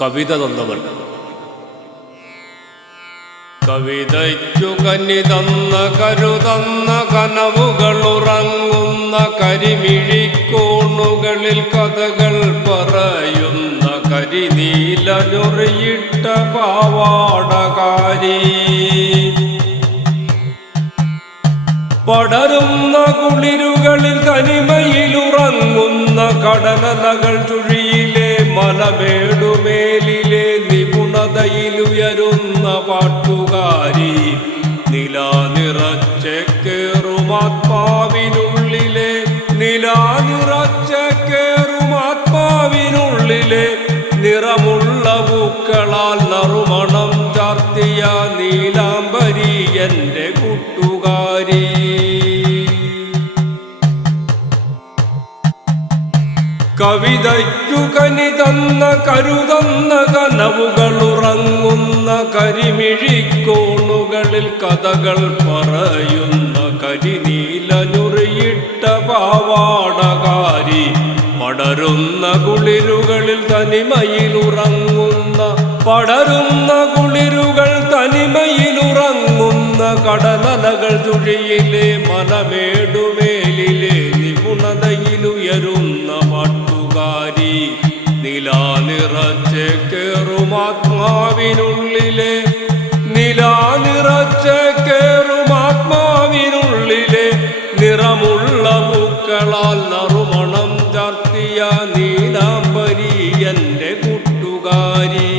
കവിത തന്നവൾ. കവിതയ്ക്കു കന്നി തന്ന കരുതന്ന കനവുകൾ ഉറങ്ങുന്ന കരിമിഴിക്കോണുകളിൽ കഥകൾ പറയുന്ന കരിനീലനുറിയിട്ട പാവാടകാരി. പടരുന്ന കുളിരുകളിൽ തനിമയിലുറങ്ങുന്ന കടലലകൾ ചുഴിയിലെ മലമേടുമേലിലെ നിപുണതയിലുയരുന്ന പാട്ടുകാരി. നിലാ നിറച്ചേറുമാത്മാവിനുള്ളിലെ നിലാനിറച്ചേറുമാത്മാവിനുള്ളിലെ നിറമുള്ള പൂക്കളാൽ നറുമണം ചാർത്തിയ നീലാംബരി എൻ്റെ കൂട്ടുകാരി. കവിതയ്ക്കു കനി തന്ന കരുതന്ന കനവുകൾ ഉറങ്ങുന്ന കരിമിഴിക്കോണുകളിൽ കഥകൾ പറയുന്ന കരിനീലനുറിയിട്ട പാവാടകാരി. പടരുന്ന കുളിരുകളിൽ തനിമയിലുറങ്ങുന്ന തനിമയിലുറങ്ങുന്ന കടലലകൾ ചുഴിയിലെ മലമേടുമേലിലെ നിപുണതയിലുയരുന്ന പാട്ടുകാരി. നിലാ നിറച്ചേറുമാത്മാവിനുള്ളിലെ നിറമുള്ള പൂക്കളാൽ നറുമണം ചാർത്തിയ നീലാംബരി എൻ്റെ കൂട്ടുകാരി.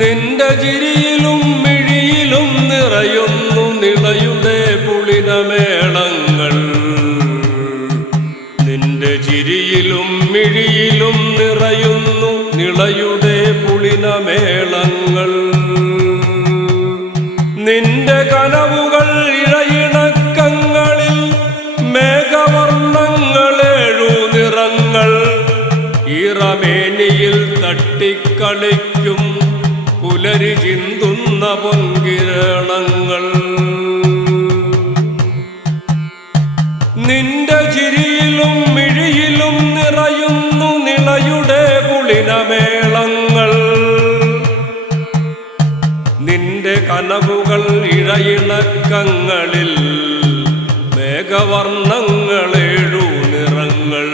നിന്റെ ചിരിയിലും മിഴിയിലും നിറയുന്നു നിളയുടെ പുളിനമേളങ്ങൾ. നിന്റെ ചിരിയിലും മിഴിയിലും നിറയുന്നു നിളയുടെ പുളിനമേളങ്ങൾ. നിന്റെ കനവുകൾ ഇഴയിണക്കങ്ങളിൽ മേഘവർണ്ണങ്ങളേഴു നിറങ്ങൾ. ഈറമേനിയിൽ തട്ടിക്കളിക്കും പുലരി ചിന്തുന്ന പൊൻകിരണങ്ങൾ. നിന്റെ ചിരിയിലും മിഴിയിലും നിറയുന്നു നിളയുടെ പുളിനമേളങ്ങൾ. നിന്റെ കനവുകൾ ഇഴയിണക്കങ്ങളിൽ മേഘവർണ്ണങ്ങളേഴു നിറങ്ങൾ.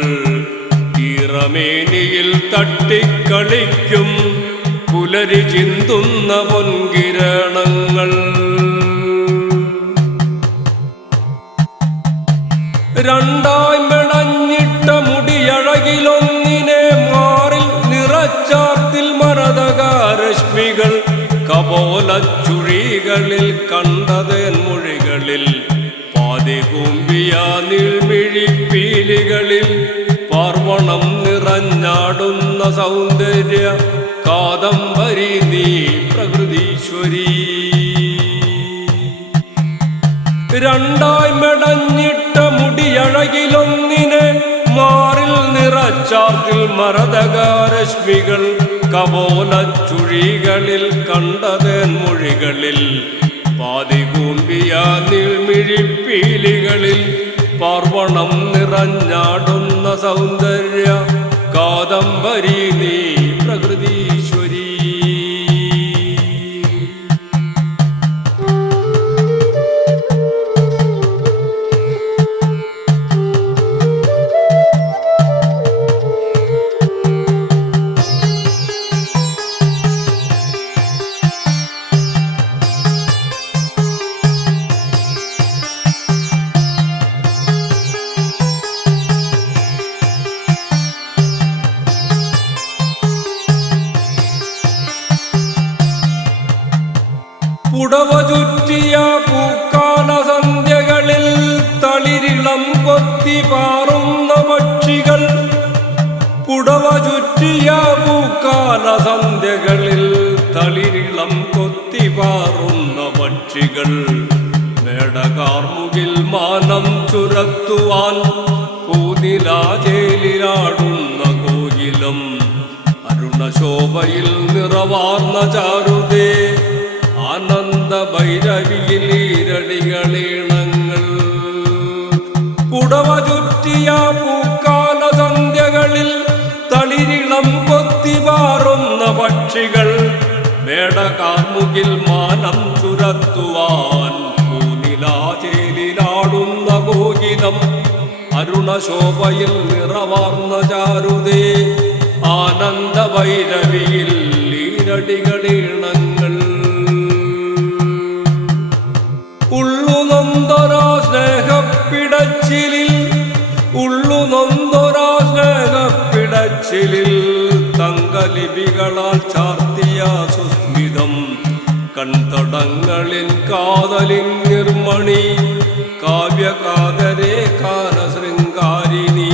ഈറമേനിയിൽ തട്ടിക്കളിക്കും പുലരി ചിന്തുന്ന പൊൻകിരണങ്ങൾ. രണ്ടായി മെടഞ്ഞിട്ട മുടിയഴകിലൊന്നിനെ മാറിൽ നിറച്ചാർത്തിൽ മരതകാരശ്മികൾ. കപോലച്ചുഴികളിൽ കണ്ടതേൻ മൊഴികളിൽ പാതികൂമ്പിയ നീൾമിഴിപ്പീലികളിൽ പാർവണം നിറഞ്ഞാടുന്ന സൗന്ദര്യ കാദംബരി നീ പ്രകൃതീശ്വരി. രണ്ടായി മെടഞ്ഞിട്ട മുടിയഴകിലൊന്നിനെ മാറിൽ നിറച്ചാർത്തിൽ മരതകാരശ്മികൾ. കപോലച്ചുഴികളിൽ കണ്ടതേൻ മൊഴികളിൽ പാതികൂമ്പിയ നീൾമിഴിപ്പീലികളിൽ പാർവണം നിറഞ്ഞാടുന്ന സൗന്ദര്യ കാദംബരി നീ പ്രകൃതീശ്വരി. പുടവ ചുറ്റിയ പൂക്കാല സന്ധ്യകളിൽ തളിരിളം കൊത്തി പാറുന്ന പക്ഷികൾ. പുടവ ചുറ്റിയ പൂക്കാല സന്ധ്യകളിൽ തളിരിളം കൊത്തി പാറുന്ന പക്ഷികൾ. മേടകാർമുകിൽ മാനം ചുരത്തുവാൻ പൂനിലാചേലിലാടുന്ന കോകിലം. അരുണശോഭയിൽ നിറവാർന്ന ചാരുതേ ആനന്ദ ഭൈരവിയിൽ ഈരടികളീണങ്ങൾ. പുടവ ചുറ്റിയ പൂക്കാല സന്ധ്യകളിൽ തളിരിളം കൊത്തി പാറുന്ന പക്ഷികൾ. മേടകാർമുകിൽ മാനം ചുരത്തുവാൻ പൂനിലാചേലിലാടുന്ന കോകിലം. അരുണശോഭയിൽ നിറവാർന്ന ചാരുതേ ആനന്ദ ഭൈരവിയിൽ ഈരടികളീണങ്ങൾ. ഉള്ളുനൊന്തൊരാ സ്നേഹപ്പിടച്ചിലിൽ ഉള്ളുനൊന്തൊരാ സ്നേഹപ്പിടച്ചിലിൽ തങ്കലിപികളാൽ ചാർത്തിയ സുസ്മിതം. കൺതടങ്ങളിൽ കാതലിൻ നിർമ്മണി കാവ്യകാതരേ കാലശൃംഗാരിണി.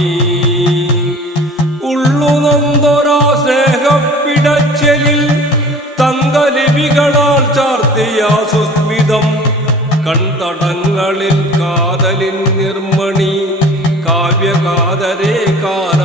ഉള്ളുനൊന്തൊരാ സ്നേഹപ്പിടച്ചിലിൽ തങ്കലിപികളാൽ ചാർത്തിയ സുസ്മിതം. കൺതടങ്ങളിൽ കാതലിൻ നിർമ്മണി കാവ്യകാതരേ കാല